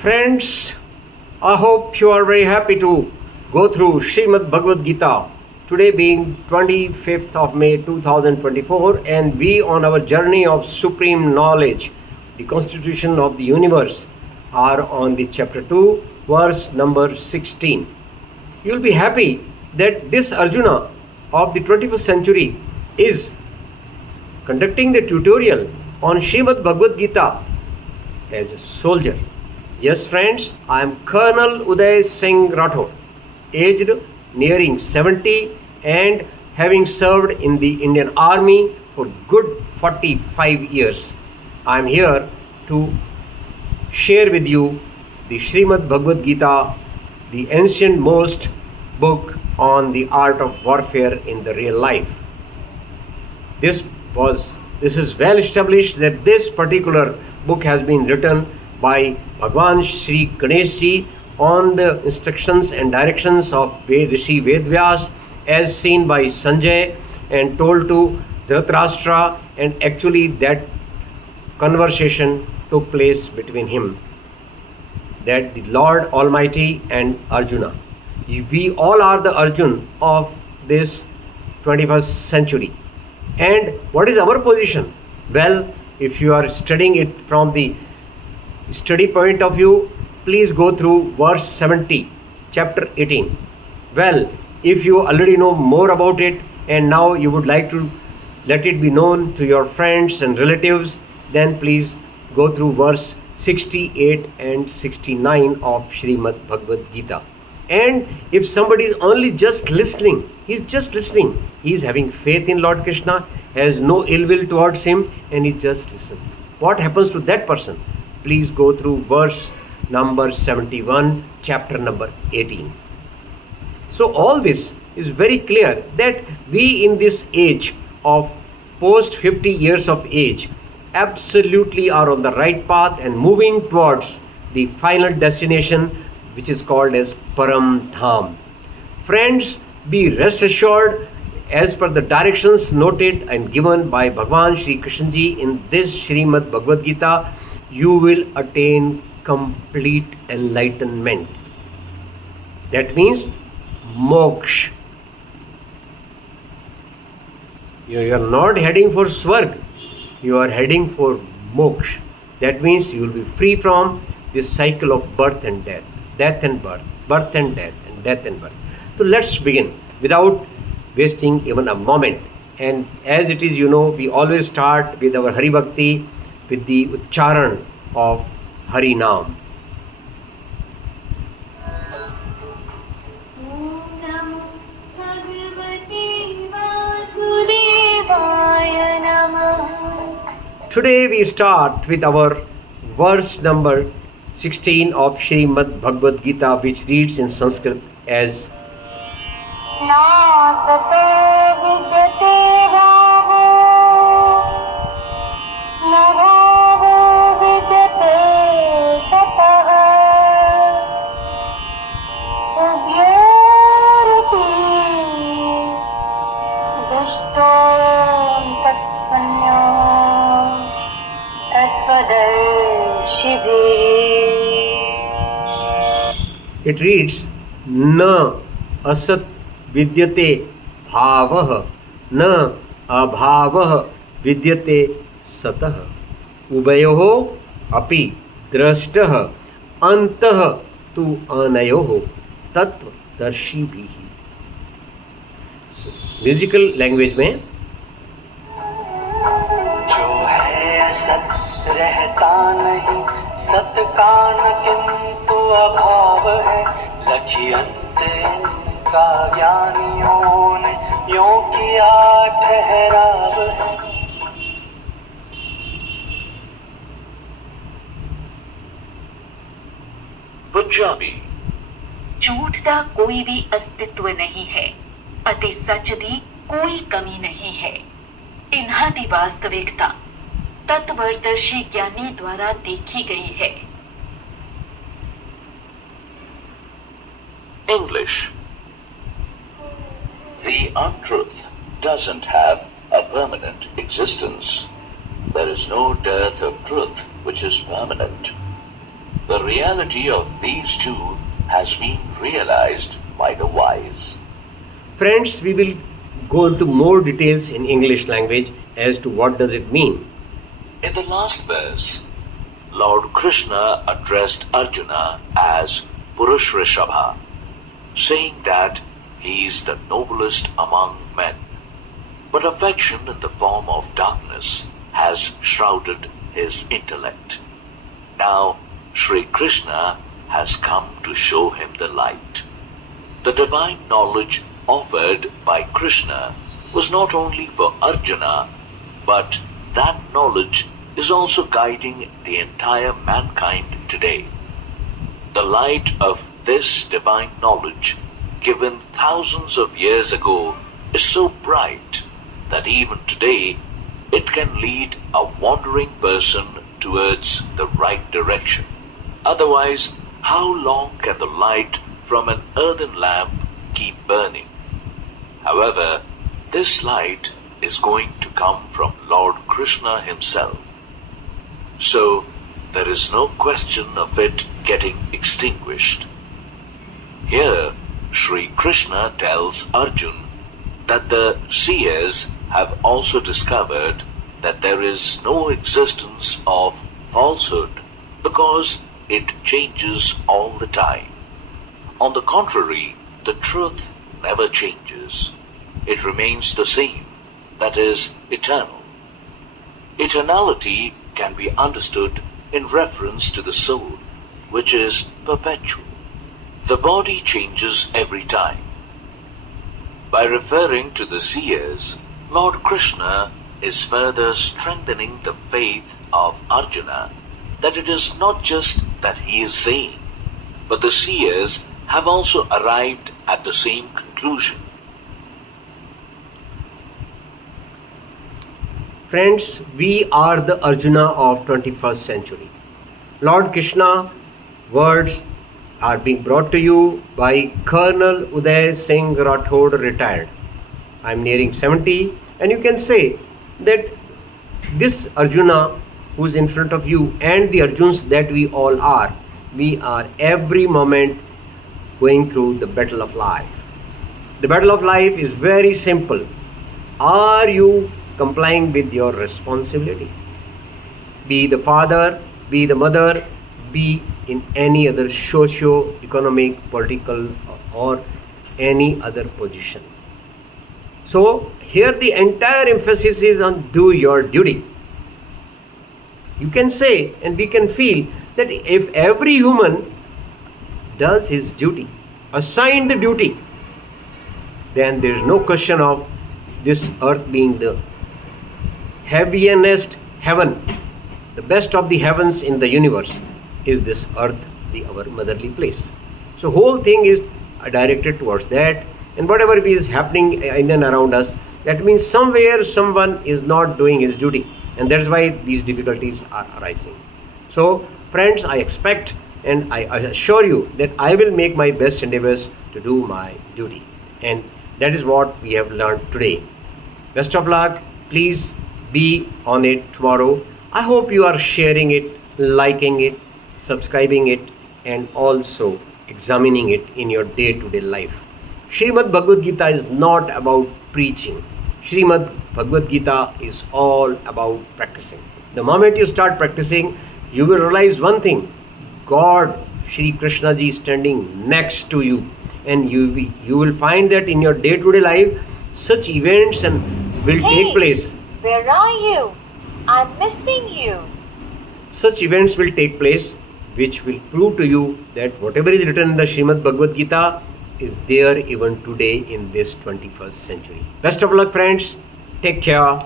Friends, I hope you are very happy to go through Srimad Bhagavad Gita. Today being 25th of May 2024, and we on our journey of supreme knowledge, the constitution of the universe, are on the chapter 2, verse number 16. You will be happy that this Arjuna of the 21st century is conducting the tutorial on Srimad Bhagavad Gita as a soldier. Yes, friends, I am Colonel Uday Singh Rathod, aged nearing 70 and having served in the Indian Army for good 45 years. I am here to share with you the Srimad Bhagavad Gita, the ancient most book on the art of warfare in the real life. This is well established that this particular book has been written by Bhagwan Shri Ganesh Ji on the instructions and directions of Rishi Vedvyas, as seen by Sanjay and told to Dhritarashtra, and actually that conversation took place between him, that the Lord Almighty and Arjuna. We all are the Arjun of this 21st century. And what is our position? Well, if you are studying it from the study point of view, please go through verse 70, chapter 18. Well, if you already know more about it and now you would like to let it be known to your friends and relatives, then please go through verse 68 and 69 of Srimad Bhagavad Gita. And if somebody is only just listening, he's just listening, he is having faith in Lord Krishna, has no ill will towards him, and he just listens. What happens to that person? Please go through verse number 71, chapter number 18. So all this is very clear that we in this age of post 50 years of age absolutely are on the right path and moving towards the final destination, which is called as Param Dham. Friends, be rest assured, as per the directions noted and given by Bhagwan Shri Krishna Ji in this Srimad Bhagavad Gita, you will attain complete enlightenment. That means moksha. You are not heading for Swarg, you are heading for moksha. That means you will be free from this cycle of birth and death, death and birth, birth and death, and death and birth. So let's begin without wasting even a moment. And as it is, we always start with our Hari Bhakti, with the Ucharan of Hari Naam. Today we start with our verse number 16 of Srimad Bhagavad Gita, which reads in Sanskrit as it reads, Na asat vidyate bhavah, na abhavah vidyate satah, ubayoho api drashtah antah tu anayoho tattva darshi bhihi. Musical language में जो है सत रहता नहीं, सत का न किंतु अभाव है, लखी अंत इनका ज्ञानियों ने यों किया ठहराव है। पंजाबी। झूठ का कोई भी अस्तित्व नहीं है, अति सच दी कोई कमी नहीं है। इन्हा दी वास्तविकता तत्वदर्शी ज्ञानी द्वारा देखी गई है। English. The untruth doesn't have a permanent existence. There is no dearth of truth which is permanent. The the reality of these two has been realized by the wise. Friends, we will go into more details in English language as to what does it mean. In the last verse, Lord Krishna addressed Arjuna as Purushrishabha, saying that he is the noblest among men. But affection in the form of darkness has shrouded his intellect. Now, Sri Krishna has come to show him the light. The divine knowledge offered by Krishna was not only for Arjuna, but that knowledge is also guiding the entire mankind today. The light of this divine knowledge, given thousands of years ago, is so bright that even today it can lead a wandering person towards the right direction. Otherwise, how long can the light from an earthen lamp keep burning? However, this light is going to come from Lord Krishna himself. So, there is no question of it getting extinguished. Here, Sri Krishna tells Arjun that the seers have also discovered that there is no existence of falsehood because it changes all the time. On the contrary, the truth never changes. It remains the same, that is, eternal. Eternality can be understood in reference to the soul, which is perpetual. The body changes every time. By referring to the seers, Lord Krishna is further strengthening the faith of Arjuna that it is not just that he is sane, but the seers have also arrived at the same conclusion. Friends, we are the Arjuna of 21st century. Lord Krishna words are being brought to you by Colonel Uday Singh Rathod, retired. I am nearing 70, and you can say that this Arjuna who is in front of you and the Arjuns that we all are, we are every moment going through the battle of life. The battle of life is very simple. Are you complying with your responsibility? Be the father, be the mother, be in any other socio-economic, political or any other position. So here the entire emphasis is on do your duty. You can say and we can feel that if every human does his duty, assigned duty, then there is no question of this earth being the heaviest heaven, the best of the heavens in the universe is this earth, our motherly place. So whole thing is directed towards that, and whatever is happening in and around us, that means somewhere someone is not doing his duty, and that's why these difficulties are arising. So friends, I expect and I assure you that I will make my best endeavors to do my duty, and that is what we have learned today. Best of luck. Please be on it tomorrow. I hope you are sharing it, liking it, subscribing it, and also examining it in your day-to-day life. Srimad Bhagavad Gita is not about preaching. Srimad Bhagavad Gita is all about practicing. The moment you start practicing, you will realize one thing: God, Shri Krishna Ji, is standing next to you, and you will find that in your day-to-day life, such events and will take place. Where are you? I'm missing you. Such events will take place which will prove to you that whatever is written in the Srimad Bhagavad Gita is there even today in this 21st century. Best of luck, friends. Take care.